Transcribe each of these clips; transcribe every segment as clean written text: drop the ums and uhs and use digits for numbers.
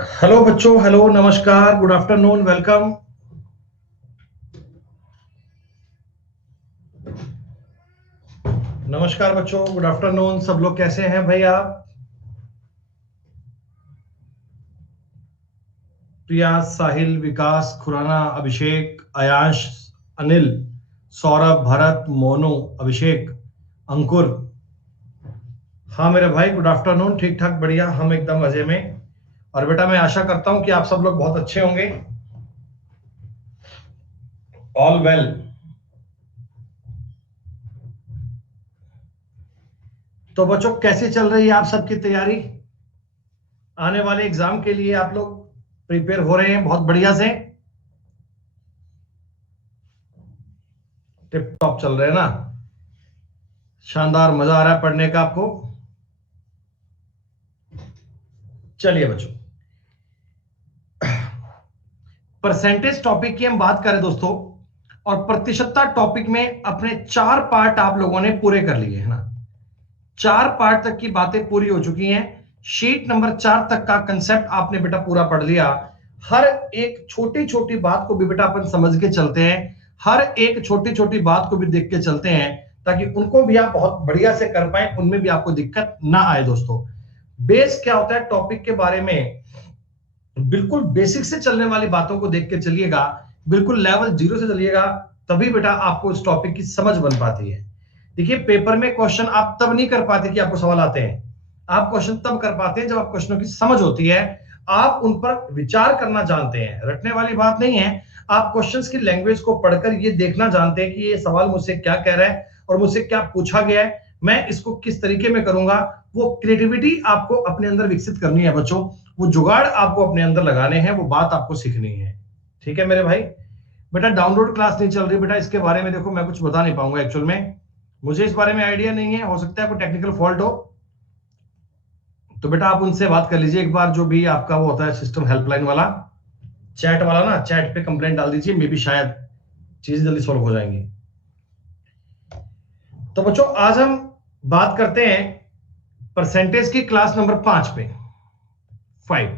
Hello बच्चों, hello, नमस्कार, good afternoon, welcome. नमस्कार बच्चों, गुड आफ्टरनून। सब लोग कैसे हैं भाई? आप प्रिया, साहिल, विकास, खुराना, अभिषेक, आयाश, अनिल, सौरभ, भरत, मोनू, अभिषेक, अंकुर। हाँ मेरे भाई, गुड आफ्टरनून। ठीक ठाक, बढ़िया, हम एकदम मजे में। और बेटा मैं आशा करता हूं कि आप सब लोग बहुत अच्छे होंगे। All well. तो बच्चों कैसे चल रही है आप सबकी तैयारी? आने वाले एग्जाम के लिए आप लोग प्रिपेयर हो रहे हैं बहुत बढ़िया से? टिप टॉप चल रहे हैं ना? शानदार, मजा आ रहा है पढ़ने का आपको? चलिए बच्चों, परसेंटेज टॉपिक की हम बात करें दोस्तों, और प्रतिशतता टॉपिक में अपने 4 पार्ट आप लोगों ने पूरे कर लिए है ना। 4 पार्ट तक की बातें पूरी हो चुकी हैं। शीट नंबर 4 तक का कंसेप्ट आपने बेटा पूरा पढ़ लिया। हर एक छोटी छोटी बात को भी बेटा अपन समझ के चलते हैं, हर एक छोटी छोटी बात को भी देख के चलते हैं, ताकि उनको भी आप बहुत बढ़िया से कर पाए, उनमें भी आपको दिक्कत ना आए दोस्तों। बेस क्या होता है टॉपिक के बारे में, बिल्कुल बेसिक से चलने वाली बातों को देख के चलिएगा, बिल्कुल लेवल 0 से चलिएगा, तभी बेटा आपको इस टॉपिक की समझ बन पाती है। देखिए, पेपर में क्वेश्चन आप तब नहीं कर पाते कि आपको सवाल आते हैं। आप क्वेश्चन तब कर पाते हैं जब आप क्वेश्चनों की समझ होती है, आप उन पर विचार करना जानते हैं। रटने वाली बात नहीं है। आप क्वेश्चंस की लैंग्वेज को पढ़कर ये देखना जानते हैं कि ये सवाल मुझसे क्या कह रहा है और मुझसे क्या पूछा गया है, मैं इसको किस तरीके में करूंगा। वो क्रिएटिविटी आपको अपने अंदर विकसित करनी है बच्चों, वो जुगाड़ आपको अपने अंदर लगाने हैं, वो बात आपको सीखनी है। ठीक है मेरे भाई? बेटा डाउनलोड क्लास नहीं चल रही बेटा, इसके बारे में देखो मैं कुछ बता नहीं पाऊंगा एक्चुअल में, मुझे इस बारे में आइडिया नहीं है, हो सकता है कोई टेक्निकल फॉल्ट हो। तो बेटा आप उनसे बात कर लीजिए एक बार, जो भी आपका वो होता है सिस्टम हेल्पलाइन वाला, चैट वाला ना, चैट पे कंप्लेंट डाल दीजिए, मे बी शायद चीजें जल्दी सॉल्व हो जाएंगी। तो बच्चों आज हम बात करते हैं परसेंटेज की क्लास नंबर 5 पे, 5।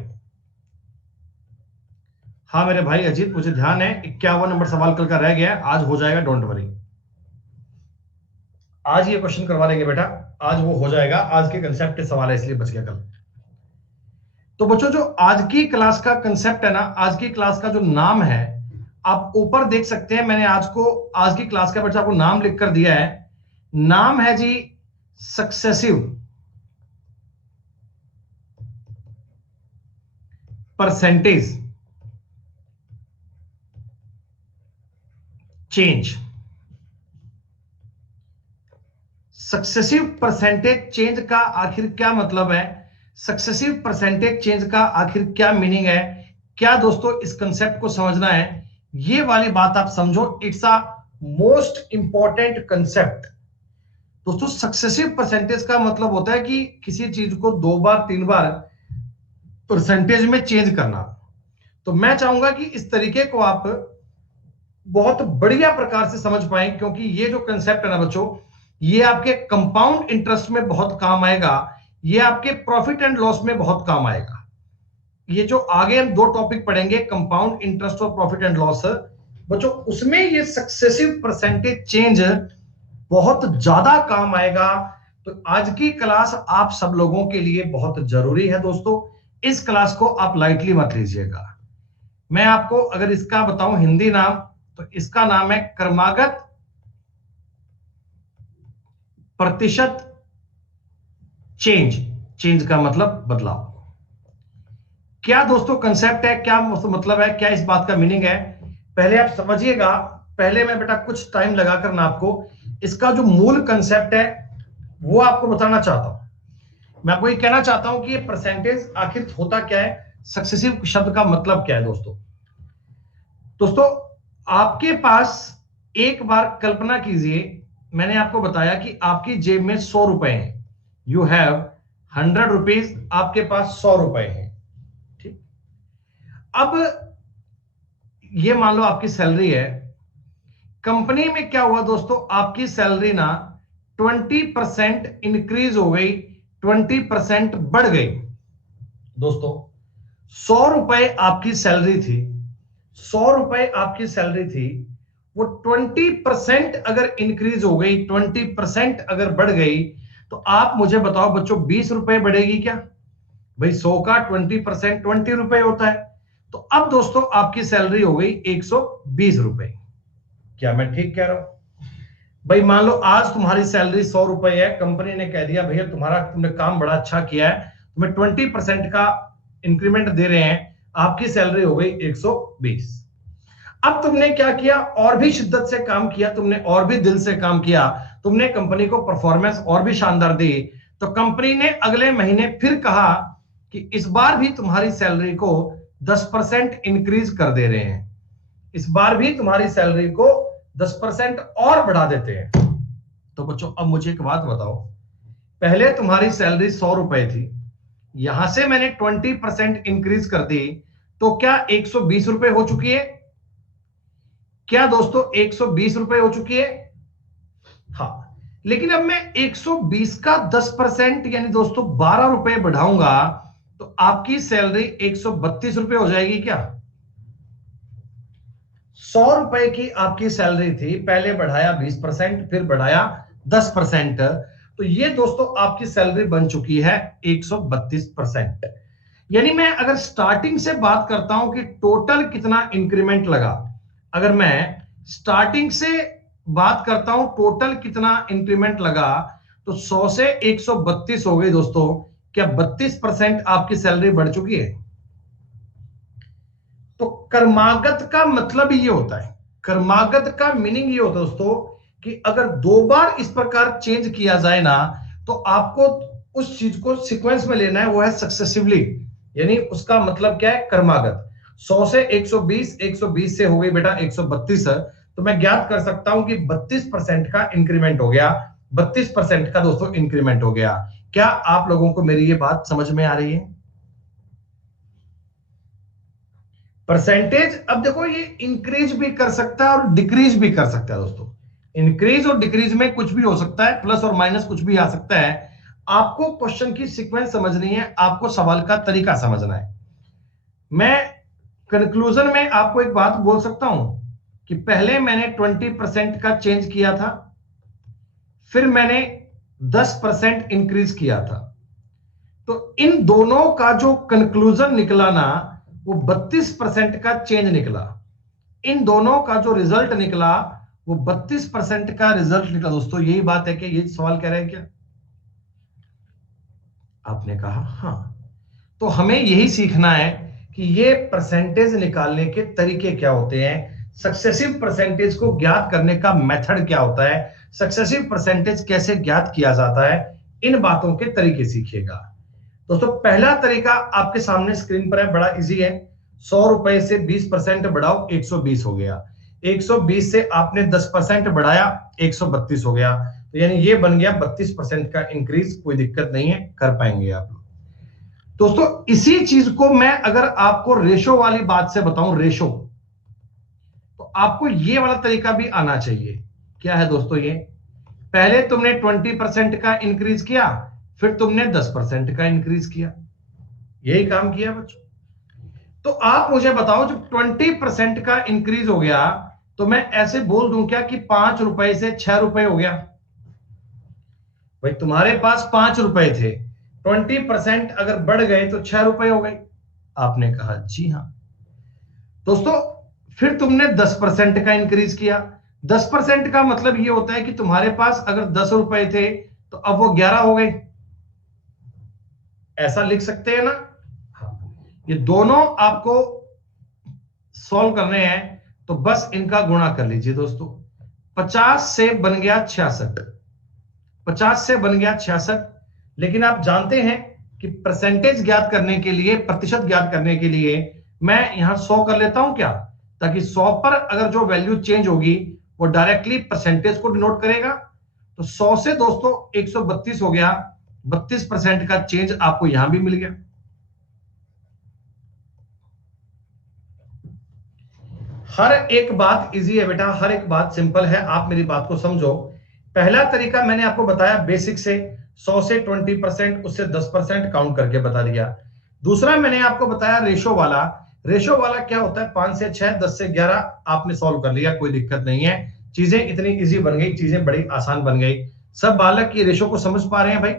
हाँ मेरे भाई अजीत, मुझे ध्यान है 51 नंबर सवाल कल का रह गया है, आज हो जाएगा, डोंट वरी। आज ये क्वेश्चन करवा देंगे बेटा, आज वो हो जाएगा, आज के कंसेप्ट के सवाल है इसलिए बच गया कल। तो बच्चों जो आज की क्लास का कंसेप्ट है ना, आज की क्लास का जो नाम है, आप ऊपर देख सकते हैं, मैंने आज की क्लास का बच्चा आपको नाम लिख कर दिया है। नाम है जी successive percentage change. Successive percentage change का आखिर क्या मतलब है, सक्सेसिव परसेंटेज चेंज का आखिर क्या मीनिंग है, क्या दोस्तों इस कंसेप्ट को समझना है, ये वाली बात आप समझो। It's a most important concept दोस्तों। सक्सेसिव परसेंटेज का मतलब होता है कि किसी चीज को 2 बार 3 बार परसेंटेज में चेंज करना। तो मैं चाहूंगा कि इस तरीके को आप बहुत बढ़िया प्रकार से समझ पाए, क्योंकि ये जो कंसेप्ट है ना बच्चों, ये आपके कंपाउंड इंटरेस्ट में बहुत काम आएगा, ये आपके प्रॉफिट एंड लॉस में बहुत काम आएगा। ये जो आगे हम 2 टॉपिक पढ़ेंगे, कंपाउंड इंटरेस्ट और प्रॉफिट एंड लॉस बच्चों, उसमें ये सक्सेसिव परसेंटेज चेंज बहुत ज्यादा काम आएगा। तो आज की क्लास आप सब लोगों के लिए बहुत जरूरी है दोस्तों, इस क्लास को आप लाइटली मत लीजिएगा। मैं आपको अगर इसका बताऊं हिंदी नाम, तो इसका नाम है क्रमागत प्रतिशत चेंज। चेंज का मतलब बदलाव। क्या दोस्तों कंसेप्ट है, क्या मतलब है, क्या इस बात का मीनिंग है, पहले आप समझिएगा। पहले मैं बेटा कुछ टाइम लगाकर ना आपको इसका जो मूल कंसेप्ट है वो आपको बताना चाहता हूं। मैं आपको ये कहना चाहता हूं कि ये परसेंटेज आखिर होता क्या है, सक्सेसिव शब्द का मतलब क्या है दोस्तों। दोस्तों आपके पास एक बार कल्पना कीजिए, मैंने आपको बताया कि आपकी जेब में 100 रुपए हैं, यू हैव 100 रुपीज, आपके पास 100 रुपए हैं। ठीक, अब ये मान लो आपकी सैलरी है, कंपनी में क्या हुआ दोस्तों, आपकी सैलरी ना 20% इंक्रीज हो गई, 20% बढ़ गई दोस्तों। ₹100 आपकी सैलरी थी, ₹100 आपकी सैलरी थी, वो 20% अगर इंक्रीज हो गई, 20% अगर बढ़ गई, तो आप मुझे बताओ बच्चों, ₹20 बढ़ेगी क्या? भाई 100 का 20% ₹20 होता है। तो अब दोस्तों आपकी सैलरी हो गई ₹120। क्या मैं ठीक कह रहा हूं? भाई मान लो आज तुम्हारी सैलरी ₹100 है, कंपनी ने कह दिया भैया तुमने काम बड़ा अच्छा किया है, तुम्हें 20% का इंक्रीमेंट दे रहे हैं, आपकी सैलरी हो गई 120। अब तुमने क्या किया, और भी शिद्दत से काम किया, तुमने और भी दिल से काम किया, तुमने कंपनी को परफॉर्मेंस और भी शानदार दी, तो कंपनी ने अगले महीने फिर कहा कि इस बार भी तुम्हारी सैलरी को 10% इंक्रीज कर दे रहे हैं, इस बार भी तुम्हारी सैलरी को 10% और बढ़ा देते हैं। तो बच्चों अब मुझे एक बात बताओ, पहले तुम्हारी सैलरी ₹100 थी, यहां से मैंने 20% इंक्रीज कर दी, तो क्या ₹120 हो चुकी है? क्या दोस्तों ₹120 हो चुकी है? हाँ, लेकिन अब मैं 120 का 10% यानी दोस्तों ₹12 बढ़ाऊंगा, तो आपकी सैलरी ₹132 हो जाएगी क्या? ₹100 की आपकी सैलरी थी, पहले बढ़ाया 20%, फिर बढ़ाया 10%, तो ये दोस्तों आपकी सैलरी बन चुकी है 132%। यानी मैं अगर स्टार्टिंग से बात करता हूं कि टोटल कितना इंक्रीमेंट लगा, अगर मैं स्टार्टिंग से बात करता हूं टोटल कितना इंक्रीमेंट लगा, तो 100 से 132 हो गई दोस्तों। क्या 32% आपकी सैलरी बढ़ चुकी है? तो कर्मागत का मतलब ये होता है, कर्मागत का मीनिंग ये होता है दोस्तों कि अगर 2 बार इस प्रकार चेंज किया जाए ना, तो आपको उस चीज को सीक्वेंस में लेना है, वो है सक्सेसिवली, यानी उसका मतलब क्या है, कर्मागत। 100 से 120, 120 से हो गई बेटा 132, तो मैं ज्ञात कर सकता हूं कि 32% का इंक्रीमेंट हो गया, 32% का दोस्तों इंक्रीमेंट हो गया। क्या आप लोगों को मेरी ये बात समझ में आ रही है? परसेंटेज अब देखो ये इंक्रीज भी कर सकता है और डिक्रीज भी कर सकता है दोस्तों। इंक्रीज और डिक्रीज में कुछ भी हो सकता है, प्लस और माइनस कुछ भी आ सकता है। आपको क्वेश्चन की सीक्वेंस समझनी है, आपको सवाल का तरीका समझना है। मैं कंक्लूजन में आपको एक बात बोल सकता हूं कि पहले मैंने 20% का चेंज किया था, फिर मैंने 10% इंक्रीज किया था, तो इन दोनों का जो कंक्लूजन निकला ना, वो 32% का चेंज निकला। इन दोनों का जो रिजल्ट निकला वो 32% का रिजल्ट निकला दोस्तों। यही बात है कि ये सवाल कह रहे हैं क्या? आपने कहा हाँ। तो हमें यही सीखना है कि ये परसेंटेज निकालने के तरीके क्या होते हैं, सक्सेसिव परसेंटेज को ज्ञात करने का मेथड क्या होता है, सक्सेसिव परसेंटेज कैसे ज्ञात किया जाता है, इन बातों के तरीके सीखिएगा दोस्तों। पहला तरीका आपके सामने स्क्रीन पर है, बड़ा इजी है। ₹100 से 20% बढ़ाओ, 120 हो गया। 120 से आपने 10% बढ़ाया, 132 हो गया। तो यानी ये बन गया 32% का इंक्रीज। कोई दिक्कत नहीं है, कर पाएंगे आप लोग दोस्तों। इसी चीज को मैं अगर आपको रेशो वाली बात से बताऊं, रेशो, तो आपको ये वाला तरीका भी आना चाहिए। क्या है दोस्तों? ये पहले तुमने 20% का इंक्रीज किया, फिर तुमने 10% का इंक्रीज किया, यही काम किया बच्चों। तो आप मुझे बताओ, जब 20% का इंक्रीज हो गया, तो मैं ऐसे बोल दूं क्या कि ₹5 से ₹6 हो गया? भाई तुम्हारे पास ₹5 थे, 20% अगर बढ़ गए तो ₹6 हो गए। आपने कहा जी हाँ। दोस्तों फिर तुमने 10% का इंक्रीज किया। 10% का मतलब ये होता है कि तुम्हारे पास अगर ₹10 थे, तो अब वो 11 हो गए। ऐसा लिख सकते हैं ना? ये दोनों आपको सॉल्व करने हैं, तो बस इनका गुणा कर लीजिए दोस्तों। 50 से बन गया 66, 50 से बन गया 66। लेकिन आप जानते हैं कि परसेंटेज ज्ञात करने के लिए, प्रतिशत ज्ञात करने के लिए मैं यहां 100 कर लेता हूं क्या, ताकि 100 पर अगर जो वैल्यू चेंज होगी वो डायरेक्टली परसेंटेज को डिनोट करेगा। तो 100 से दोस्तों 132 हो गया, 32% का चेंज आपको यहां भी मिल गया। हर एक बात इजी है बेटा, हर एक बात सिंपल है, आप मेरी बात को समझो। पहला तरीका मैंने आपको बताया बेसिक से, 100 से 20%, उससे 10% काउंट करके बता दिया। दूसरा मैंने आपको बताया रेशो वाला। रेशो वाला क्या होता है, 5 से 6, 10 से 11 आपने सॉल्व कर लिया, कोई दिक्कत नहीं है, चीजें इतनी इजी बन गई, चीजें बड़ी आसान बन गई। सब बालक ये रेशो को समझ पा रहे हैं भाई?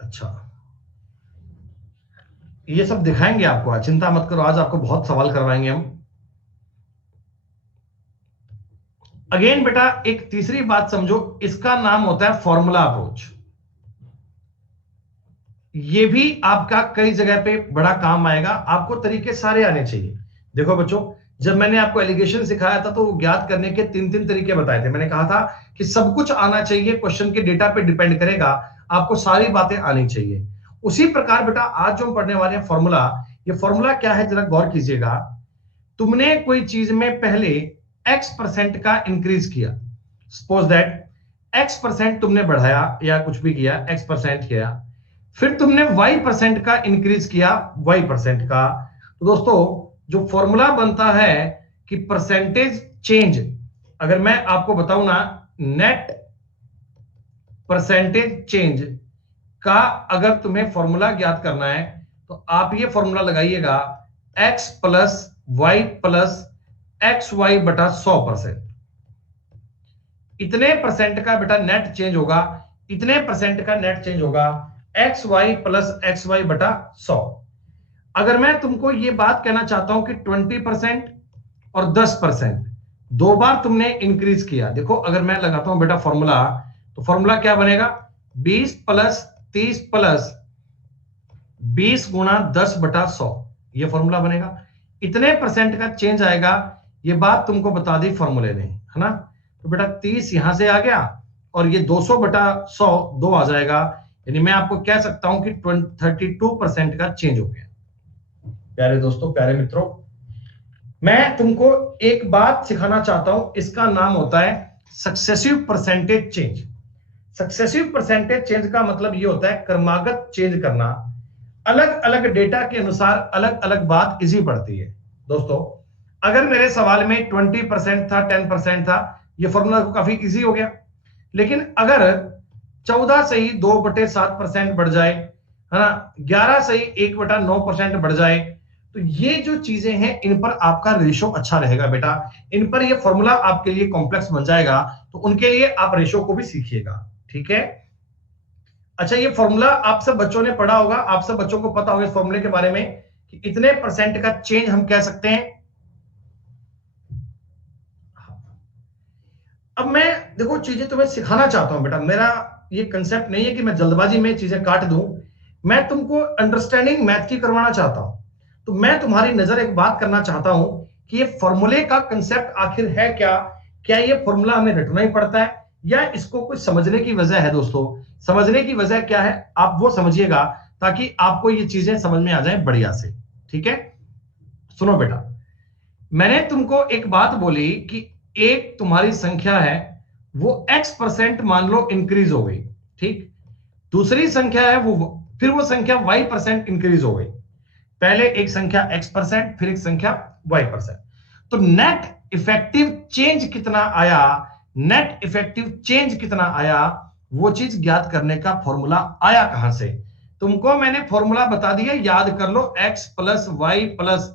अच्छा, ये सब दिखाएंगे आपको, आज चिंता मत करो, आज आपको बहुत सवाल करवाएंगे हम। अगेन बेटा एक तीसरी बात समझो, इसका नाम होता है फॉर्मूला अप्रोच। ये भी आपका कई जगह पे बड़ा काम आएगा, आपको तरीके सारे आने चाहिए। देखो बच्चों, जब मैंने आपको एलिगेशन सिखाया था तो वो ज्ञात करने के 3 तरीके बताए थे। मैंने कहा था कि सब कुछ आना चाहिए, क्वेश्चन के डेटा पे डिपेंड करेगा, आपको सारी बातें आनी चाहिए। उसी प्रकार बेटा आज जो हम पढ़ने वाले हैं फॉर्मूला, ये फॉर्मूला क्या है जरा गौर कीजिएगा। तुमने कोई चीज में पहले x% का इंक्रीज किया, सपोज दैट x% तुमने बढ़ाया या कुछ भी किया, x% किया, फिर तुमने y% का इंक्रीज किया, y% का। तो दोस्तों जो फॉर्मूला बनता है कि परसेंटेज चेंज, अगर मैं आपको बताऊं ना, नेट परसेंटेज चेंज का अगर तुम्हें फॉर्मूला ज्ञात करना है तो आप ये फॉर्मूला लगाइएगा, x plus y plus x y बटा 100%। इतने परसेंट का बेटा नेट चेंज होगा, इतने परसेंट का नेट चेंज होगा, x y plus x y बटा 100। अगर मैं तुमको ये बात कहना चाहता हूं कि 20% और 10% दो बार तुमने इंक्रीज किया, देखो अगर मैं लगाता हूं बेटा फॉर्मूला, तो फॉर्मूला क्या बनेगा, 20 प्लस 30 प्लस 20 गुणा 10 बटा 100, ये फॉर्मूला बनेगा। इतने परसेंट का चेंज आएगा, ये बात तुमको बता दी फॉर्मूले ने, है ना। तो बेटा 30 यहां से आ गया और ये 200 बटा 100 2 आ जाएगा, यानी मैं आपको कह सकता हूं कि 32% का चेंज हो गया। प्यारे दोस्तों, प्यारे मित्रों, मैं तुमको एक बात सिखाना चाहता हूं, इसका नाम होता है successive percentage change. Successive percentage change का मतलब ये होता है क्रमागत चेंज करना, अलग अलग डेटा के अनुसार अलग अलग बात इजी पड़ती है। दोस्तों अगर मेरे सवाल में 20% था, 10% था, ये फॉर्मूला काफी इजी हो गया। लेकिन अगर 14 से ही 2/7% बढ़ जाए, है ना, 11 से ही 1/9% बढ़ जाए, तो ये जो चीजें हैं इन पर आपका रेशो अच्छा रहेगा बेटा, इन पर ये फॉर्मूला आपके लिए कॉम्प्लेक्स बन जाएगा, तो उनके लिए आप रेशो को भी सीखिएगा, ठीक है। अच्छा, ये फॉर्मूला आप सब बच्चों ने पढ़ा होगा, आप सब बच्चों को पता होगा इस फॉर्मूले के बारे में कि इतने परसेंट का चेंज हम कह सकते हैं। अब मैं देखो चीजें तुम्हें सिखाना चाहता हूं बेटा, मेरा ये कंसेप्ट नहीं है कि मैं जल्दबाजी में चीजें काट दूं, मैं तुमको अंडरस्टैंडिंग मैथ की करवाना चाहता हूं। तो मैं तुम्हारी नजर एक बात करना चाहता हूं कि ये फॉर्मूले का कंसेप्ट आखिर है क्या, क्या ये फॉर्मूला हमें रटना ही पड़ता है या इसको कुछ समझने की वजह है। दोस्तों समझने की वजह क्या है आप वो समझिएगा, ताकि आपको ये चीजें समझ में आ जाए बढ़िया से, ठीक है। सुनो बेटा, मैंने तुमको एक बात बोली कि एक तुम्हारी संख्या है, वो x% मान लो इंक्रीज हो गई, ठीक। दूसरी संख्या है वो, फिर वो संख्या y% इंक्रीज हो गई। पहले एक संख्या x%, फिर एक संख्या y%। तो नेट इफेक्टिव चेंज कितना आया, नेट इफेक्टिव चेंज कितना आया, वो चीज ज्ञात करने का फॉर्मूला आया कहां से। तुमको मैंने फॉर्मूला बता दिया, याद कर लो, x plus y plus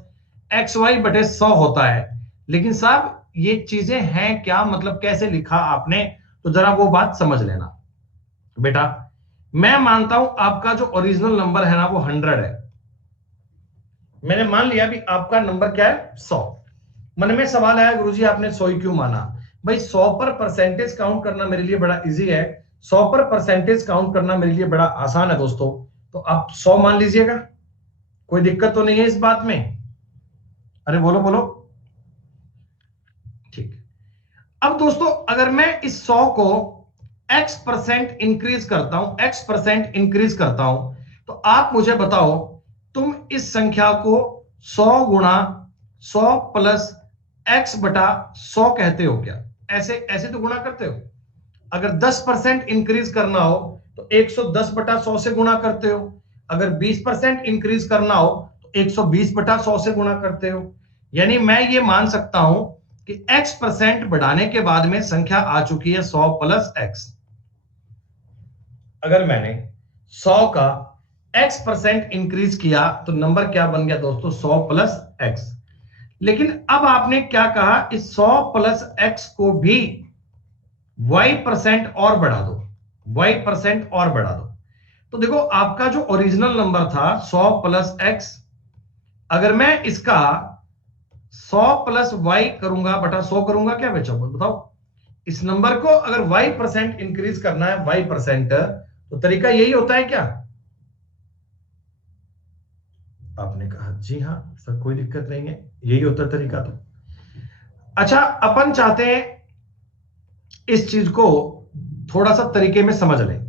x y बटे 100 होता है। लेकिन साहब ये चीजें हैं क्या, मतलब कैसे लिखा आपने, तो जरा वो बात समझ लेना बेटा। मैं मानता हूं आपका जो ओरिजिनल नंबर है ना वो 100 है, मैंने मान लिया भी आपका नंबर क्या है 100। मन में सवाल आया गुरुजी आपने 100 ही क्यों माना। भाई 100 पर परसेंटेज काउंट करना मेरे लिए बड़ा इजी है, 100 पर परसेंटेज काउंट करना मेरे लिए बड़ा आसान है दोस्तों। तो आप 100 मान लीजिएगा, कोई दिक्कत तो नहीं है इस बात में, अरे बोलो बोलो, ठीक। अब दोस्तों अगर मैं इस 100 को x% इंक्रीज करता हूं, x% इंक्रीज करता हूं, तो आप मुझे बताओ तुम इस संख्या को 100 गुणा 100 प्लस x बटा 100 कहते हो क्या, ऐसे ऐसे तो गुणा करते हो। अगर 10% इंक्रीज करना हो तो 110 बटा 100 से गुणा करते हो, अगर 20% इंक्रीज करना हो तो 120 बटा 100 से गुणा करते हो। यानी मैं ये मान सकता हूं कि x% बढ़ाने के बाद में संख्या आ चुकी है 100 प्लस x। अगर मैंने 100 का x% इंक्रीज किया तो नंबर क्या बन गया दोस्तों, 100 प्लस x। लेकिन अब आपने क्या कहा, इस 100 प्लस x को भी y% और बढ़ा दो, y% और बढ़ा दो। तो देखो आपका जो ओरिजिनल नंबर था 100 प्लस x, अगर मैं इसका 100 प्लस y करूंगा बटा 100 करूंगा, क्या बचा बताओ। इस नंबर को अगर y% इंक्रीज करना है, y%, तो तरीका यही होता है क्या? आपने कहा जी हां सर, कोई दिक्कत नहीं है, यही होता है तरीका। तो अच्छा, अपन चाहते हैं इस चीज को थोड़ा सा तरीके में समझ लें।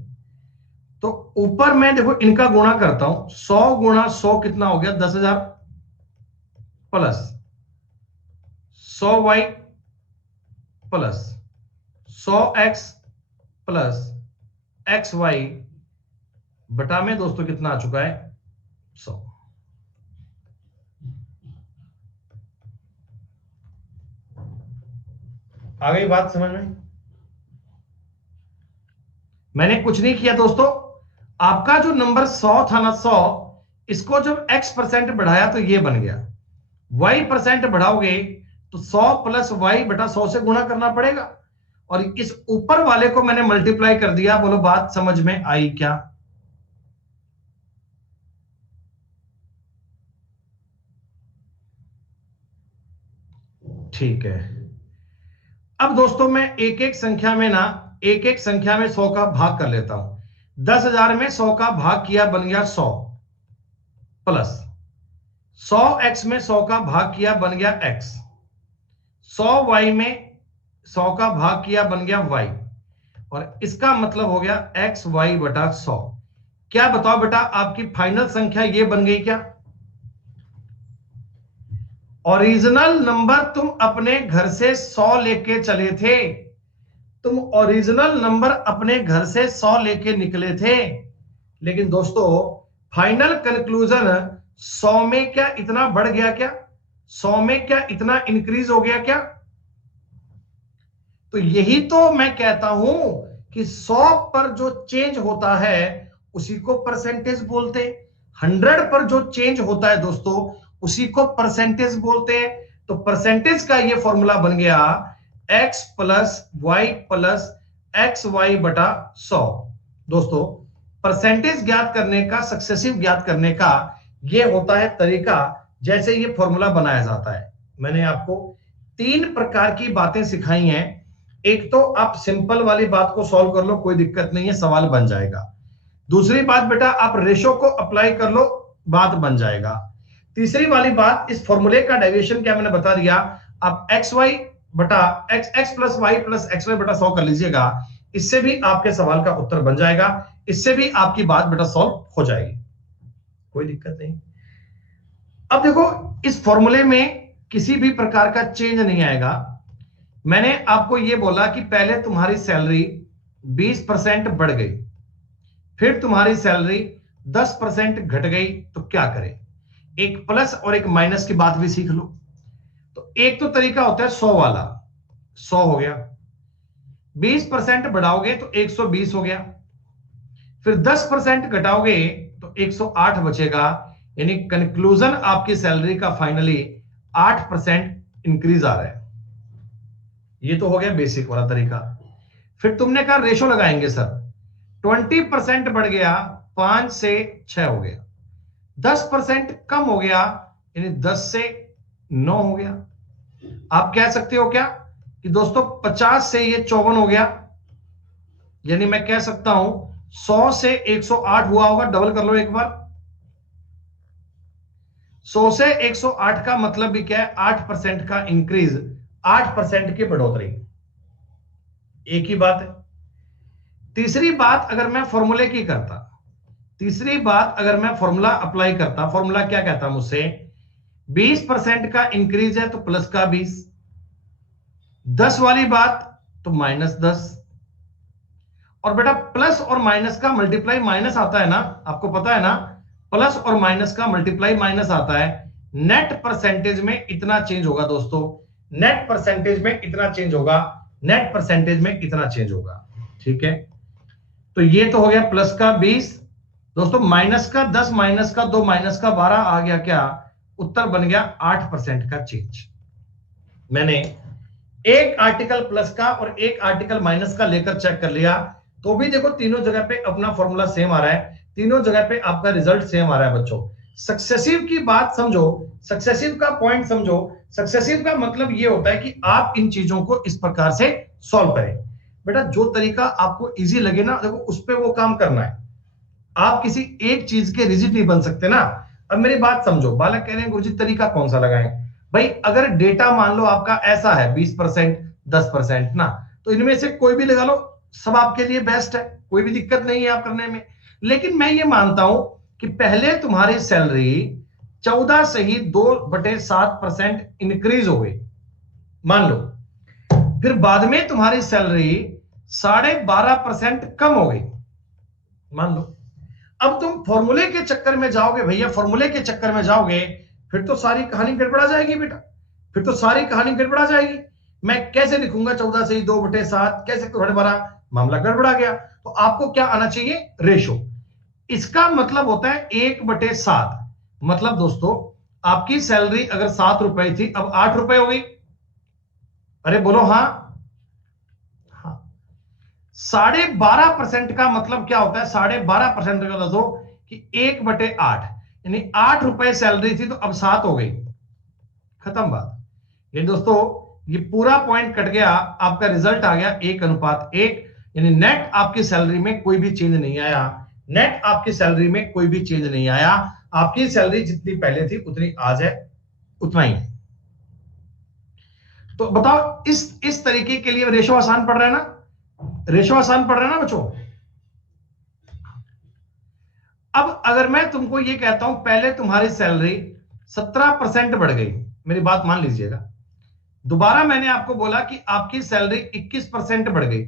तो ऊपर मैं देखो इनका गुणा करता हूं, 100 गुणा 100 कितना हो गया, 10,000 plus 100y plus 100x plus xy बटा में दोस्तों कितना आ चुका है, 100। आ गई बात समझ में? मैंने कुछ नहीं किया दोस्तों, आपका जो नंबर 100 था ना, 100, इसको जब x% बढ़ाया तो ये बन गया। y% बढ़ाओगे तो 100 प्लस y बटा 100 से गुणा करना पड़ेगा, और इस ऊपर वाले को मैंने मल्टीप्लाई कर दिया। बोलो बात समझ में आई क्या? ठीक है। अब दोस्तों मैं एक एक संख्या में ना, एक एक संख्या में 100 का भाग कर लेता हूं। 10,000 में 100 का भाग किया, बन गया 100 प्लस 100x में 100 का भाग किया, बन गया x। 100y में 100 का भाग किया, बन गया y, और इसका मतलब हो गया एक्स वाई बटा 100। क्या बताओ बेटा, आपकी फाइनल संख्या ये बन गई क्या? ओरिजिनल नंबर तुम अपने घर से 100 लेके चले थे, तुम ओरिजिनल नंबर अपने घर से 100 लेके निकले थे, लेकिन दोस्तों फाइनल कंक्लूजन 100 में क्या इतना बढ़ गया क्या? 100 में क्या इतना इंक्रीज हो गया क्या? तो यही तो मैं कहता हूं कि 100 पर जो चेंज होता है उसी को परसेंटेज बोलते हैं। 100 पर जो चेंज होता है दोस्तों उसी को परसेंटेज बोलते हैं। तो परसेंटेज का ये फॉर्मूला बन गया x plus y plus x y बटा 100। दोस्तों परसेंटेज ज्ञात करने का, सक्सेसिव ज्ञात करने का ये होता है तरीका, जैसे ये फॉर्मूला बनाया जाता है। मैंने आपको 3 प्रकार की बातें सिखाई हैं। एक तो आप सिंपल वाली बात को सॉल्व कर लो, कोई दिक्कत नहीं है, सवाल बन जाएगा। दूसरी बात बेटा, आप रेशो को अप्लाई कर लो, बात बन जाएगा। तीसरी वाली बात, इस फॉर्मूले का डेविएशन क्या मैंने बता दिया, आप एक्स वाई बटा x plus y plus x y बटा 100 कर लीजिएगा, इससे भी आपके सवाल का उत्तर बन जाएगा, इससे भी आपकी बात बेटा सॉल्व हो जाएगी, कोई दिक्कत नहीं। अब देखो इस फॉर्मूले में किसी भी प्रकार का चेंज नहीं आएगा। मैंने आपको यह बोला कि पहले तुम्हारी सैलरी 20% बढ़ गई, फिर तुम्हारी सैलरी 10% घट गई, तो क्या करें? एक प्लस और एक माइनस की बात भी सीख लो। तो एक तो तरीका होता है 100 वाला, 100 हो गया, 20% बढ़ाओगे तो 120 हो गया, फिर 10% घटाओगे तो 108 बचेगा, यानी कंक्लूजन आपकी सैलरी का फाइनली 8% इंक्रीज आ रहा है। ये तो हो गया बेसिक वाला तरीका। फिर तुमने कहा रेशो लगाएंगे सर, 20% बढ़ गया, 5 से 6 हो गया, 10% कम हो गया, यानी 10 से 9 हो गया। आप कह सकते हो क्या कि दोस्तों 50 से ये 54 हो गया, यानी मैं कह सकता हूं 100 से 108 हुआ होगा। डबल कर लो एक बार, 100 से 108 का मतलब भी क्या है, 8% का इंक्रीज, 8% की बढ़ोतरी, एक ही बात है। तीसरी बात अगर मैं फॉर्मूले की करता, तीसरी बात अगर मैं फॉर्मूला अप्लाई करता, फॉर्मूला क्या कहता मुझसे, 20% का इंक्रीज है तो प्लस का 20, 10 वाली बात तो माइनस 10, और बेटा प्लस और माइनस का मल्टीप्लाई माइनस आता है ना, आपको पता है ना, प्लस और माइनस का मल्टीप्लाई माइनस आता है। नेट परसेंटेज में इतना चेंज होगा दोस्तों, नेट परसेंटेज में इतना चेंज होगा, नेट परसेंटेज में इतना चेंज होगा, ठीक है। तो ये तो हो गया प्लस का 20 दोस्तों, माइनस का 10, माइनस का 2, माइनस का 12 आ गया क्या, उत्तर बन गया 8% का चेंज। मैंने एक आर्टिकल प्लस का और एक आर्टिकल माइनस का लेकर चेक कर लिया, तो भी देखो तीनों जगह पे अपना फॉर्मूला सेम आ रहा है, तीनों जगह पे आपका रिजल्ट सेम आ रहा है बच्चों। सक्सेसिव की बात समझो, सक्सेसिव का पॉइंट समझो। सक्सेसिव का मतलब ये होता है कि आप इन चीजों को इस प्रकार से सॉल्व करें। बेटा जो तरीका आपको इजी लगे ना, देखो उस पर वो काम करना है। आप किसी एक चीज के रिजिड नहीं बन सकते ना। अब मेरी बात समझो, बालक कह रहे हैं गुरुजी तरीका कौन सा लगाएं। भाई अगर डेटा मान लो आपका ऐसा है 20%, 10% ना, तो इनमें से कोई भी लगा लो, सब आपके लिए बेस्ट है, कोई भी दिक्कत नहीं है आप करने में। लेकिन मैं ये मानता हूं कि पहले तुम्हारी सैलरी 14 से ही 2/7% इंक्रीज हो गई, मान लो, फिर बाद में तुम्हारी सैलरी 12.5% कम हो गई, मान लो। अब तुम फॉर्मूले के चक्कर में जाओगे भैया, फॉर्मूले के चक्कर में जाओगे, फिर तो सारी कहानी गड़बड़ा जाएगी बेटा, फिर तो सारी कहानी गड़बड़ा जाएगी। मैं कैसे लिखूंगा 14 से 2/7, कैसे 12.5, मामला गड़बड़ा गया। तो आपको क्या आना चाहिए, रेशो। इसका मतलब होता है 1/7। मतलब दोस्तों आपकी सैलरी अगर 7 रुपए थी, अब 8 रुपए हो गई। अरे बोलो हाँ। हाँ, 12.5% का मतलब क्या होता है, 12.5% का दो कि 1/8, यानी 8 रुपए सैलरी थी तो अब 7 हो गई, खत्म बात। ये दोस्तों ये पूरा पॉइंट कट गया, आपका रिजल्ट आ गया 1:1, यानी नेट आपकी सैलरी में कोई भी चेंज नहीं आया। नेट आपकी सैलरी में कोई भी चेंज नहीं आया, आपकी सैलरी जितनी पहले थी उतनी आज है, उतना ही है। तो बताओ इस तरीके के लिए रेशो आसान पड़ रहा है ना, रेशो आसान पड़ रहा है ना बच्चों। अब अगर मैं तुमको ये कहता हूं पहले तुम्हारी सैलरी 17% बढ़ गई, मेरी बात मान लीजिएगा, दोबारा मैंने आपको बोला कि आपकी सैलरी 21% बढ़ गई,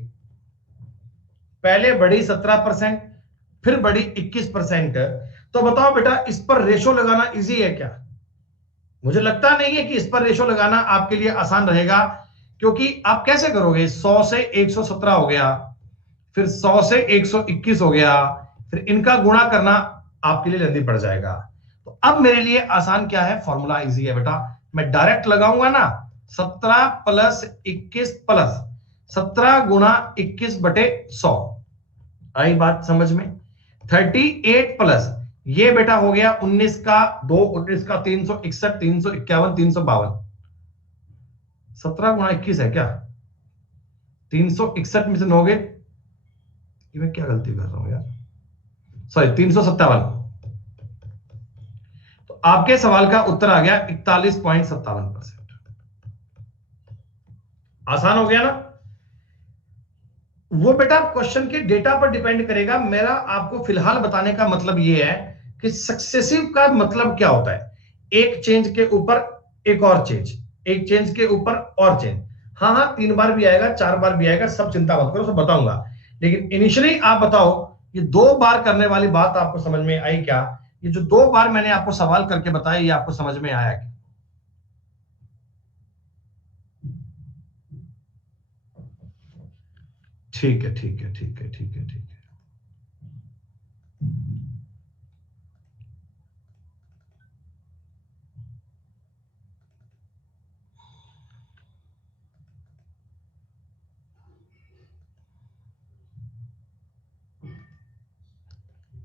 पहले बढ़ी 17%, फिर बढ़ी 21%, तो बताओ बेटा इस पर रेशो लगाना इजी है क्या? मुझे लगता नहीं है कि इस पर रेशो लगाना आपके लिए आसान रहेगा, क्योंकि आप कैसे करोगे, 100 से 117 हो गया, फिर 100 से 121 हो गया, फिर इनका गुणा करना आपके लिए जल्दी पड़ जाएगा। तो अब मेरे लिए आसान क्या है, फॉर्मूला इजी है बेटा, मैं डायरेक्ट लगाऊंगा ना, 17 प्लस 21 प्लस 17 गुणा 21/100। आई बात समझ में? 38 प्लस ये बेटा हो गया 19 का 2, 19 का 361, 351, 352, 17 गुणा 21 है क्या, 361 में से 9 गए, ये मैं क्या गलती कर रहा हूं यार, सॉरी 357। तो आपके सवाल का उत्तर आ गया 41.57%। आसान हो गया ना। वो बेटा क्वेश्चन के डेटा पर डिपेंड करेगा, मेरा आपको फिलहाल बताने का मतलब यह है कि सक्सेसिव का मतलब क्या होता है, एक चेंज के ऊपर एक और चेंज, एक चेंज के ऊपर और चेंज। हाँ हाँ 3 बार भी आएगा, 4 बार भी आएगा, सब चिंता मत करो, सब बताऊंगा। लेकिन इनिशियली आप बताओ, ये 2 बार करने वाली बात आपको समझ में आई क्या? ये जो 2 बार मैंने आपको सवाल करके बताया, ये आपको समझ में आया क्या? ठीक है, ठीक है, ठीक है, ठीक है, ठीक है।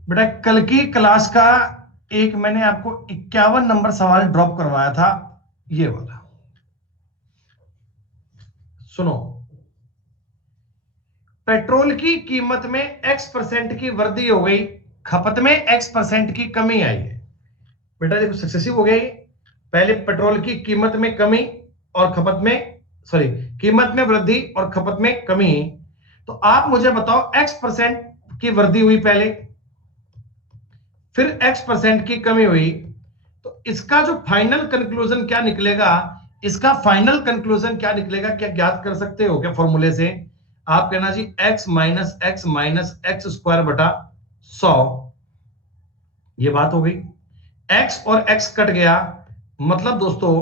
बेटा कल की क्लास का एक मैंने आपको 51 नंबर सवाल ड्रॉप करवाया था, ये वाला सुनो। पेट्रोल की कीमत में X% की वृद्धि हो गई, खपत में X% की कमी आई है। बेटा देखो सक्सेसिव हो गया ये, पहले पेट्रोल की कीमत में कमी और खपत में, सॉरी, कीमत में वृद्धि और खपत में कमी। तो आप मुझे बताओ X% की वृद्धि हुई पहले, फिर X% की कमी हुई, तो इसका जो फाइनल कंक्लूजन क्या निकलेगा, इसका फाइनल कंक्लूजन क्या निकलेगा, क्या ज्ञात कर सकते हो क्या फॉर्मूले से? आप कहना जी x minus x minus x square बटा 100, ये बात हो गई। x और x कट गया, मतलब दोस्तों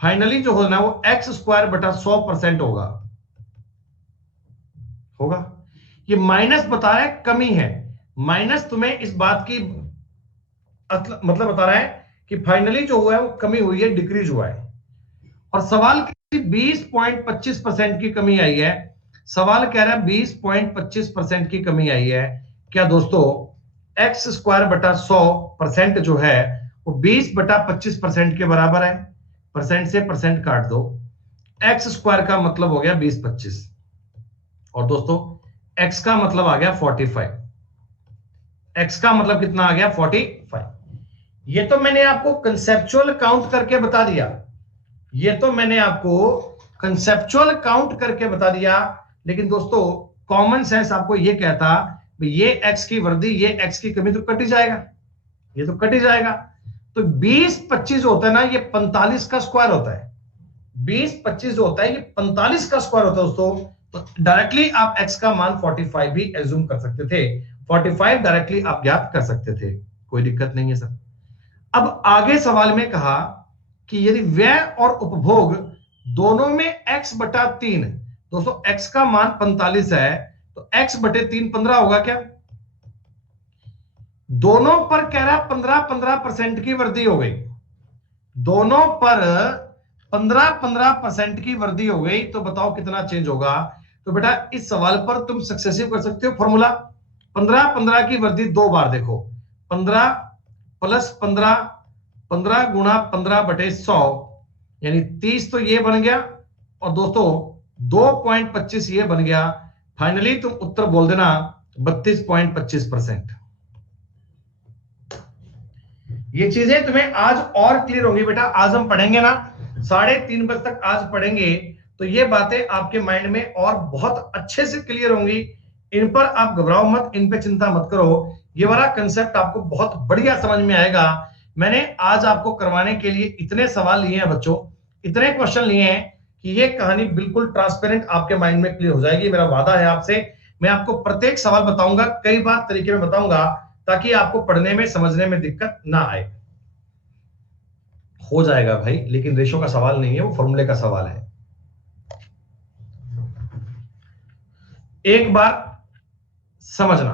फाइनली जो होना है वो x स्क्वायर बटा 100% होगा, होगा। ये माइनस बता रहा है कमी है, माइनस तुम्हें इस बात की मतलब बता रहा है कि फाइनली जो हुआ है वो कमी हुई है, डिक्रीज हुआ है। और सवाल 20.25% की कमी आई है, सवाल कह रहा है 20.25% की कमी आई है। क्या दोस्तों एक्स स्क्वायर बटा 100% जो है वो 20/25% के बराबर है? परसेंट से परसेंट काट दो, एक्स स्क्वायर का मतलब हो गया 20/25 और दोस्तों एक्स का मतलब आ गया 45, एक्स का मतलब कितना आ गया 45। ये तो मैंने आपको कंसेप्चुअल काउंट करके बता दिया, ये तो मैंने आपको कंसेप्चुअल काउंट करके बता दिया, लेकिन दोस्तों कॉमन सेंस आपको ये कहता ये एक्स की वर्दी, ये एक्स की कमी तो कट ही जाएगा, ये तो कट ही जाएगा। तो 20/25 होता है ना, ये 45 का स्क्वायर होता है। 20/25 जो होता है ये 45 का स्क्वायर होता है दोस्तों। तो डायरेक्टली आप एक्स का मान 45 भी एज्यूम कर सकते थे, 45 डायरेक्टली आप ज्ञात कर सकते थे, कोई दिक्कत नहीं है सर। अब आगे सवाल में कहा कि यदि व्यय और उपभोग दोनों में x/3, दोस्तों x का मान 45 है तो x/3 15 होगा क्या? दोनों पर कह रहा 15% की वृद्धि हो गई, दोनों पर 15% की वृद्धि हो गई, तो बताओ कितना चेंज होगा? तो बेटा इस सवाल पर तुम सक्सेसिव कर सकते हो फॉर्मूला, 15 की वृद्धि दो बार देखो, 15 + 15, 15 × 15/100 यानी 30 तो ये बन गया, और दोस्तों 2.25 ये बन गया। फाइनली तुम उत्तर बोल देना 32.25%। ये चीजें तुम्हें आज और क्लियर होंगी बेटा, आज हम पढ़ेंगे ना 3:30 बजे तक आज पढ़ेंगे, तो ये बातें आपके माइंड में और बहुत अच्छे से क्लियर होंगी। इन पर आप घबराओ मत, इन पे चिंता मत करो, ये वाला कंसेप्ट आपको बहुत बढ़िया समझ में आएगा। मैंने आज आपको करवाने के लिए इतने सवाल लिए हैं बच्चों, इतने क्वेश्चन लिए हैं कि ये कहानी बिल्कुल ट्रांसपेरेंट आपके माइंड में क्लियर हो जाएगी। मेरा वादा है आपसे, मैं आपको प्रत्येक सवाल बताऊंगा, कई बार तरीके में बताऊंगा, ताकि आपको पढ़ने में समझने में दिक्कत ना आए। हो जाएगा भाई, लेकिन रेशो का सवाल नहीं है, वो फॉर्मूले का सवाल है। एक बार समझना,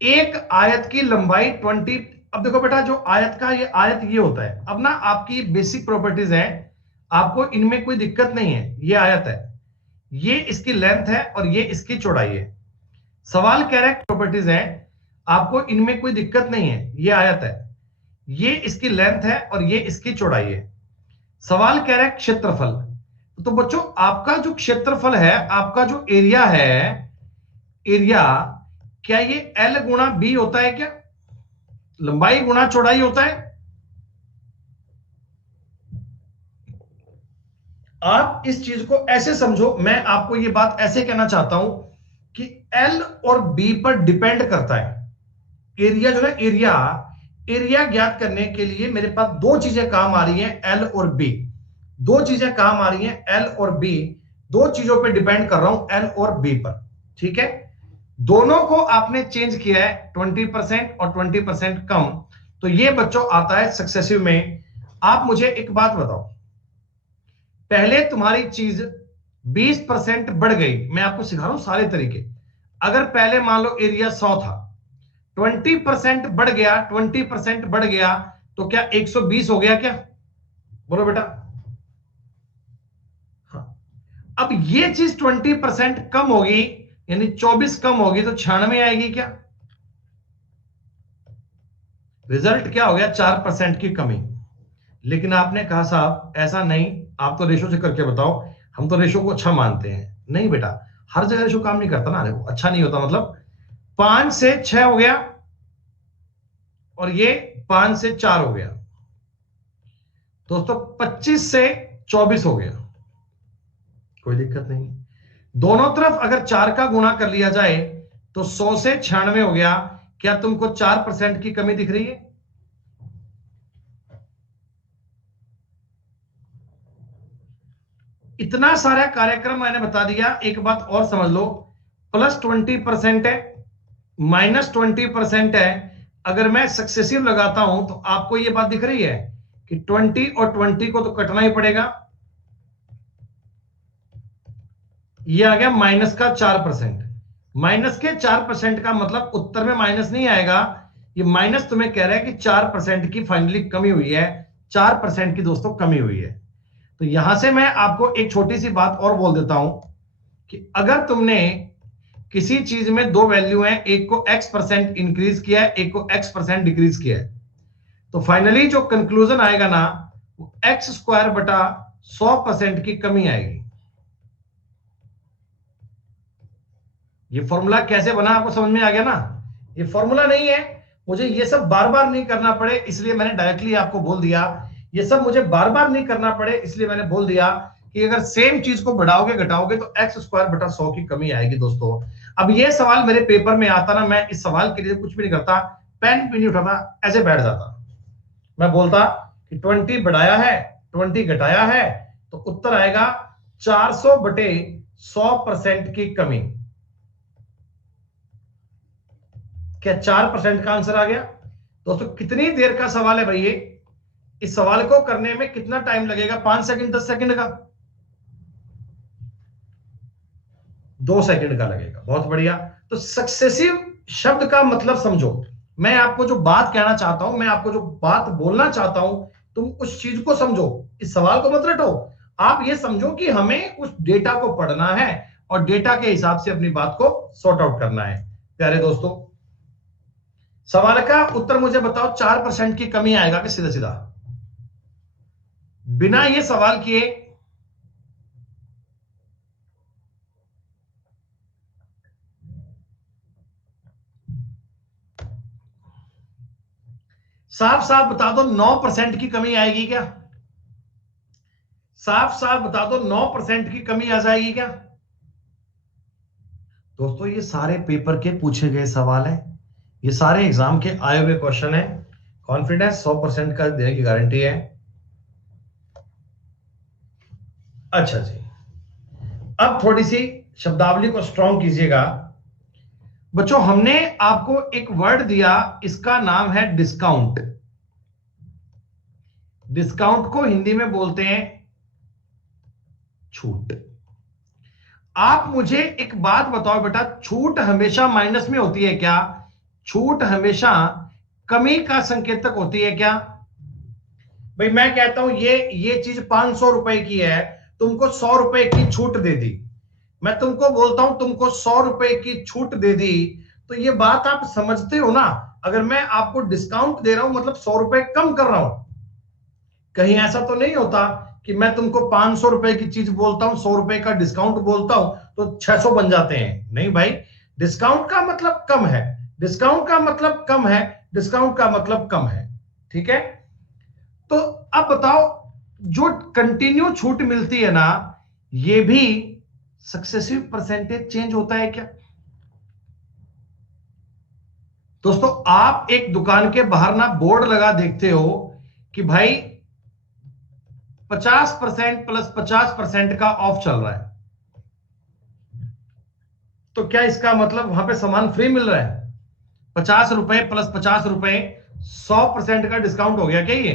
एक आयत की लंबाई 20, अब देखो बेटा जो आयत का ये आयत ये होता है, अब ना आपकी बेसिक प्रॉपर्टीज है, आपको इनमें कोई दिक्कत नहीं है। ये आयत है, ये इसकी लेंथ है और ये इसकी चौड़ाई है। सवाल कह रहा है प्रॉपर्टीज है, आपको इनमें कोई दिक्कत नहीं है। ये आयत है, ये इसकी लेंथ है और ये इसकी चौड़ाई है। सवाल कह रहा है क्षेत्रफल, तो बच्चों आपका जो क्षेत्रफल है, आपका जो एरिया है, एरिया क्या ये L × B होता है क्या? लंबाई गुणा चौड़ाई होता है? आप इस चीज को ऐसे समझो, मैं आपको ये बात ऐसे कहना चाहता हूं कि L और B पर डिपेंड करता है एरिया, जो है एरिया, एरिया ज्ञात करने के लिए मेरे पास दो चीजें काम आ रही हैं, L और B, दो चीजें काम आ रही हैं, L और B, दो चीजों पे डिपेंड कर रहा हूं, L और B पर। ठीक है, दोनों को आपने चेंज किया है 20% और 20% कम, तो ये बच्चों आता है सक्सेसिव में। आप मुझे एक बात बताओ, पहले तुम्हारी चीज 20% बढ़ गई, मैं आपको सिखा रहा हूं सारे तरीके। अगर पहले मान लो एरिया 100 था, 20% बढ़ गया, 20% बढ़ गया, तो क्या 120 हो गया क्या? बोलो बेटा। हाँ, अब ये चीज 20% कम होगी, यानी 24 कम होगी, तो 96 आएगी क्या? रिजल्ट क्या हो गया? 4% की कमी। लेकिन आपने कहा साहब ऐसा नहीं, आप तो रेशो से करके बताओ, हम तो रेशो को अच्छा मानते हैं। नहीं बेटा, हर जगह रेशो काम नहीं करता ना, देखो अच्छा नहीं होता। मतलब 5 से 6 हो गया और ये 5 से 4 हो गया, दोस्तों 25 से 24 हो गया, कोई दिक्कत नहीं। दोनों तरफ अगर 4 का गुणा कर लिया जाए तो 100 से 96 हो गया। क्या तुमको 4% की कमी दिख रही है? इतना सारा कार्यक्रम मैंने बता दिया, एक बात और समझ लो, +20% है, -20% है। अगर मैं सक्सेसिव लगाता हूं तो आपको यह बात दिख रही है कि 20 और 20 को तो कटना ही पड़ेगा, ये आ गया माइनस का 4%। माइनस के 4% का मतलब उत्तर में माइनस नहीं आएगा, ये माइनस तुम्हें कह रहा है कि 4% की फाइनली कमी हुई है, 4% की दोस्तों कमी हुई है। तो यहां से मैं आपको एक छोटी सी बात और बोल देता हूं कि अगर तुमने किसी चीज में दो वैल्यू है, एक को x% इंक्रीज किया है, एक को x% डिक्रीज किया है, तो फाइनली जो कंक्लूजन आएगा ना वो x² बटा 100% की कमी आएगी। ये फॉर्मूला कैसे बना आपको समझ में आ गया ना? ये फॉर्मूला नहीं है, मुझे ये सब बार बार नहीं करना पड़े इसलिए मैंने डायरेक्टली आपको बोल दिया। ये सब मुझे बार बार नहीं करना पड़े इसलिए मैंने बोल दिया कि अगर सेम चीज को बढ़ाओगे घटाओगे तो x² बटा 100 की कमी आएगी दोस्तों। अब ये सवाल मेरे पेपर में आता ना, मैं इस सवाल के लिए कुछ भी नहीं करता, पेन भी नहीं उठाता, ऐसे बैठ जाता। मैं बोलता कि 20 बढ़ाया है 20 घटाया है तो उत्तर आएगा 400 बटे 100% की कमी। क्या 4% का आंसर आ गया दोस्तों? कितनी देर का सवाल है भाई ये? इस सवाल को करने में कितना टाइम लगेगा? 5 सेकंड 10 सेकंड का? 2 सेकंड का लगेगा। बहुत बढ़िया। तो सक्सेसिव शब्द का मतलब समझो। मैं आपको जो बात कहना चाहता हूं, मैं आपको जो बात बोलना चाहता हूं, तुम उस चीज को समझो, इस सवाल को मत रटो। आप ये समझो कि हमें उस डेटा को पढ़ना है और डेटा के हिसाब से अपनी बात को सॉर्ट आउट करना है। प्यारे दोस्तों, सवाल का उत्तर मुझे बताओ, 4% की कमी आएगा कि सीधा सीधा बिना ये सवाल किए? साफ साफ बता दो, 9% की कमी आएगी क्या? साफ साफ बता दो, 9% की कमी आ जाएगी क्या? दोस्तों ये सारे पेपर के पूछे गए सवाल है, ये सारे एग्जाम के आए हुए क्वेश्चन है। कॉन्फिडेंस 100% का देने की गारंटी है। अच्छा जी, अब थोड़ी सी शब्दावली को स्ट्रॉन्ग कीजिएगा बच्चों। हमने आपको एक वर्ड दिया, इसका नाम है डिस्काउंट। डिस्काउंट को हिंदी में बोलते हैं छूट। आप मुझे एक बात बताओ बेटा, छूट हमेशा माइनस में होती है क्या? छूट हमेशा कमी का संकेतक होती है क्या? भाई मैं कहता हूं ये चीज 500 रुपए की है, तुमको 100 रुपए की छूट दे दी। मैं तुमको बोलता हूं तुमको 100 रुपए की छूट दे दी, तो ये बात आप समझते हो ना? अगर मैं आपको डिस्काउंट दे रहा हूं मतलब 100 रुपए कम कर रहा हूं। कहीं ऐसा तो नहीं होता कि मैं तुमको 500 रुपए की चीज बोलता हूं, 100 रुपए का डिस्काउंट बोलता हूं तो 600 बन जाते हैं। नहीं भाई, डिस्काउंट का मतलब कम है, डिस्काउंट का मतलब कम है, डिस्काउंट का मतलब कम है। ठीक है, तो अब बताओ, जो कंटिन्यू छूट मिलती है ना, ये भी सक्सेसिव परसेंटेज चेंज होता है क्या? दोस्तों आप एक दुकान के बाहर ना बोर्ड लगा देखते हो कि भाई 50% प्लस 50% का ऑफ चल रहा है, तो क्या इसका मतलब वहां पे सामान फ्री मिल रहा है? 50 रुपए प्लस 50 रुपए 100% का डिस्काउंट हो गया क्या ये?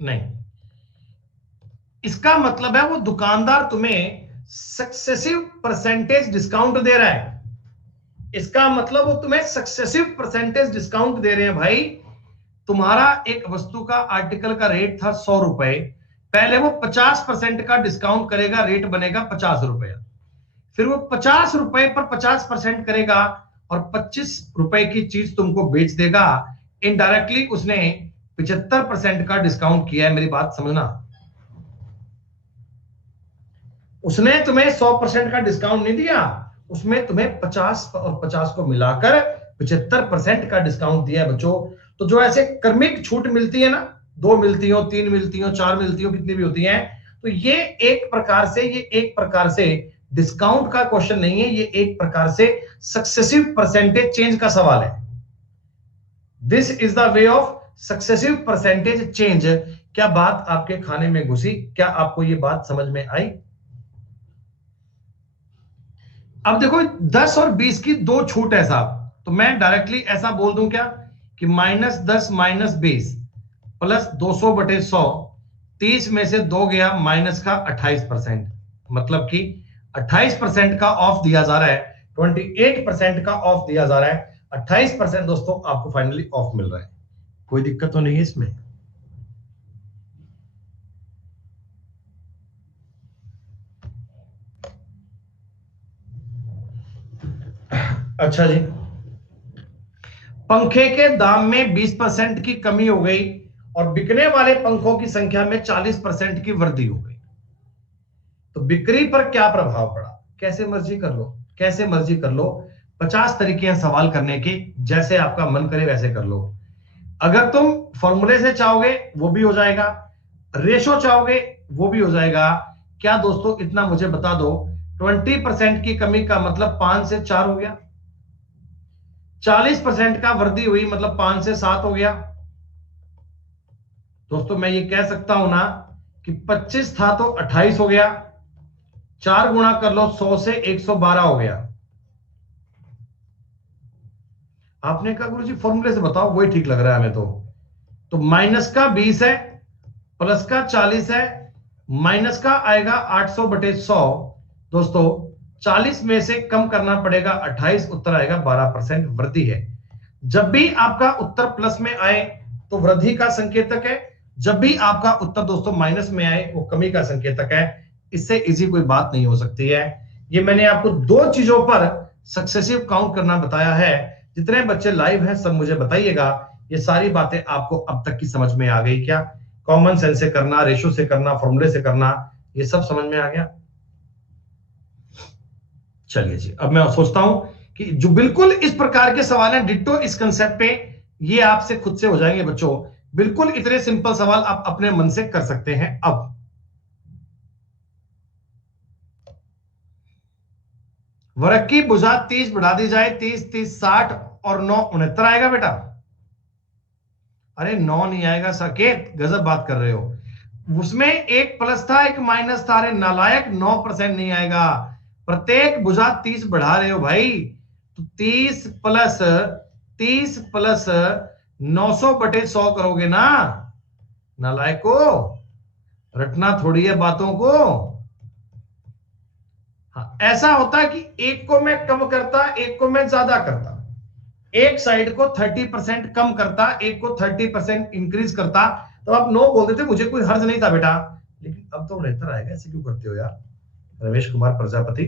नहीं, इसका मतलब है वो दुकानदार तुम्हें सक्सेसिव परसेंटेज डिस्काउंट दे रहा है। इसका मतलब वो तुम्हें सक्सेसिव परसेंटेज डिस्काउंट दे रहे हैं। भाई तुम्हारा एक वस्तु का आर्टिकल का रेट था 100 रुपए, पहले वो 50% का डिस्काउंट करेगा, रेट बनेगा 50 रुपए। फिर वो 50 रुपए पर 50% करेगा और 25 रुपए की चीज तुमको बेच देगा। इनडायरेक्टली उसने 75% का डिस्काउंट किया है। मेरी बात समझना, उसने तुम्हें 100% का डिस्काउंट नहीं दिया, उसमें तुम्हें 50 और 50 को मिलाकर 75% का डिस्काउंट दिया है बच्चों। तो जो ऐसे क्रमिक छूट मिलती है ना, 2 मिलती हो, 3 मिलती हो, 4 मिलती हो, कितनी भी होती हैं, तो ये एक प्रकार से डिस्काउंट का क्वेश्चन नहीं है, ये एक प्रकार से सक्सेसिव परसेंटेज चेंज का सवाल है। This is the way of successive percentage change. क्या बात आपके खाने में घुसी? क्या आपको ये बात समझ में आई? अब देखो 10 और 20 की दो छूट है साहब, तो मैं डायरेक्टली ऐसा बोल दूं क्या कि -10 -20 प्लस 200 बटे 100 30 में से 2 गया माइनस का 28%, मतलब कि 28% का ऑफ दिया जा रहा है, 28% का ऑफ दिया जा रहा है, 28% दोस्तों आपको फाइनली ऑफ मिल रहा है। कोई दिक्कत तो नहीं है इसमें? अच्छा जी, पंखे के दाम में 20% की कमी हो गई और बिकने वाले पंखों की संख्या में 40% की वृद्धि हो गई, तो बिक्री पर क्या प्रभाव पड़ा? कैसे मर्जी कर लो, कैसे मर्जी कर लो, 50 तरीके हैं सवाल करने के, जैसे आपका मन करे वैसे कर लो। अगर तुम फॉर्मूले से चाहोगे वो भी हो जाएगा, रेशो चाहोगे वो भी हो जाएगा। क्या दोस्तों, इतना मुझे बता दो, 20% की कमी का मतलब 5 से 4 हो गया, 40% का वृद्धि हुई मतलब 5 से 7 हो गया। दोस्तों मैं ये कह सकता हूं ना कि 25 था तो 28 हो गया, 4 गुणा कर लो 100 से 112 हो गया। आपने कहा गुरुजी फॉर्मूले से बताओ, वही ठीक लग रहा है हमें तो माइनस का 20 है, प्लस का 40 है, माइनस का आएगा 800/100। दोस्तों 40 में से कम करना पड़ेगा 28, उत्तर आएगा 12% वृद्धि है। जब भी आपका उत्तर प्लस में आए तो वृद्धि का संकेतक है, जब भी आपका उत्तर दोस्तों माइनस में आए वो कमी का संकेतक है। इससे इजी कोई बात नहीं हो सकती है। ये मैंने आपको 2 चीजों पर सक्सेसिव काउंट करना बताया है। जितने बच्चे लाइव हैं सब मुझे बताइएगा, ये सारी बातें आपको अब तक की समझ में आ गई क्या? कॉमन सेंस से करना, रेशो से करना, फॉर्मूले से करना, ये सब समझ में आ गया? चलिए जी, अब मैं सोचता हूं कि जो बिल्कुल इस प्रकार के सवाल हैं डिट्टो इस कंसेप्ट पे, ये आपसे खुद से हो जाएंगे बच्चों। बिल्कुल इतने सिंपल सवाल आप अपने मन से कर सकते हैं। अब वर्ग की भुजा 30 बढ़ा दी जाए, 30 30 60 और 9 69 आएगा बेटा। अरे 9 नहीं आएगा साकेत, गजब बात कर रहे हो। उसमें एक प्लस था एक माइनस था, अरे नालायक, 9% नहीं आएगा। प्रत्येक भुजा 30 बढ़ा रहे हो भाई, तो 30 प्लस 900/100 करोगे ना नालायको, रटना थोड़ी है बातों को। हाँ, ऐसा होता है कि एक को मैं कम करता, एक को मैं ज्यादा करता, एक साइड को 30% कम करता, एक को 30% इंक्रीज करता, तो आप 9 बोल देते, मुझे कोई हर्ज नहीं था बेटा। लेकिन अब तो 69 आएगा, ऐसे क्यों करते हो यार? रमेश कुमार प्रजापति।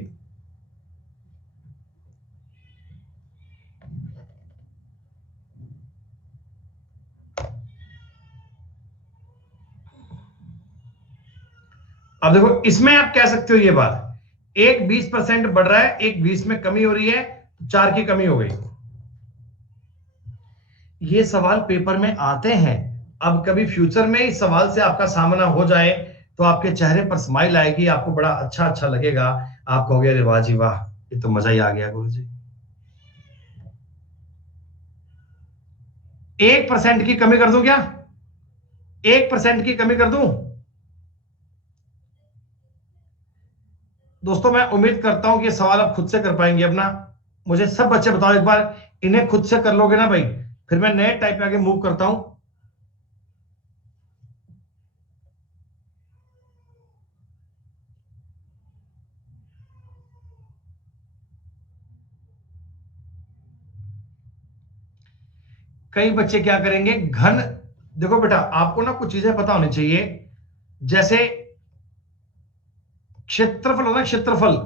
अब देखो इसमें आप कह सकते हो ये बात, एक 20% बढ़ रहा है, एक 20 में कमी हो रही है, 4 की कमी हो गई। ये सवाल पेपर में आते हैं। अब कभी फ्यूचर में इस सवाल से आपका सामना हो जाए तो आपके चेहरे पर स्माइल आएगी, आपको बड़ा अच्छा अच्छा लगेगा, आप कहोगे अरे वाह जी वाह, ये तो मजा ही आ गया गुरु जी। 1% की कमी कर दूं क्या? 1% की कमी कर दूं? दोस्तों मैं उम्मीद करता हूं कि ये सवाल आप खुद से कर पाएंगे अपना। मुझे सब बच्चे बताओ एक बार, इन्हें खुद से कर लोगे ना भाई? फिर मैं नए टाइप में आगे मूव करता हूं। कई बच्चे क्या करेंगे, घन, देखो बेटा आपको ना कुछ चीजें पता होनी चाहिए, जैसे क्षेत्रफल होता है, क्षेत्रफल,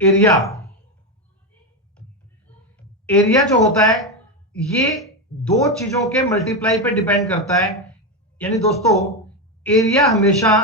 एरिया, एरिया जो होता है ये 2 चीजों के मल्टीप्लाई पे डिपेंड करता है। यानी दोस्तों एरिया हमेशा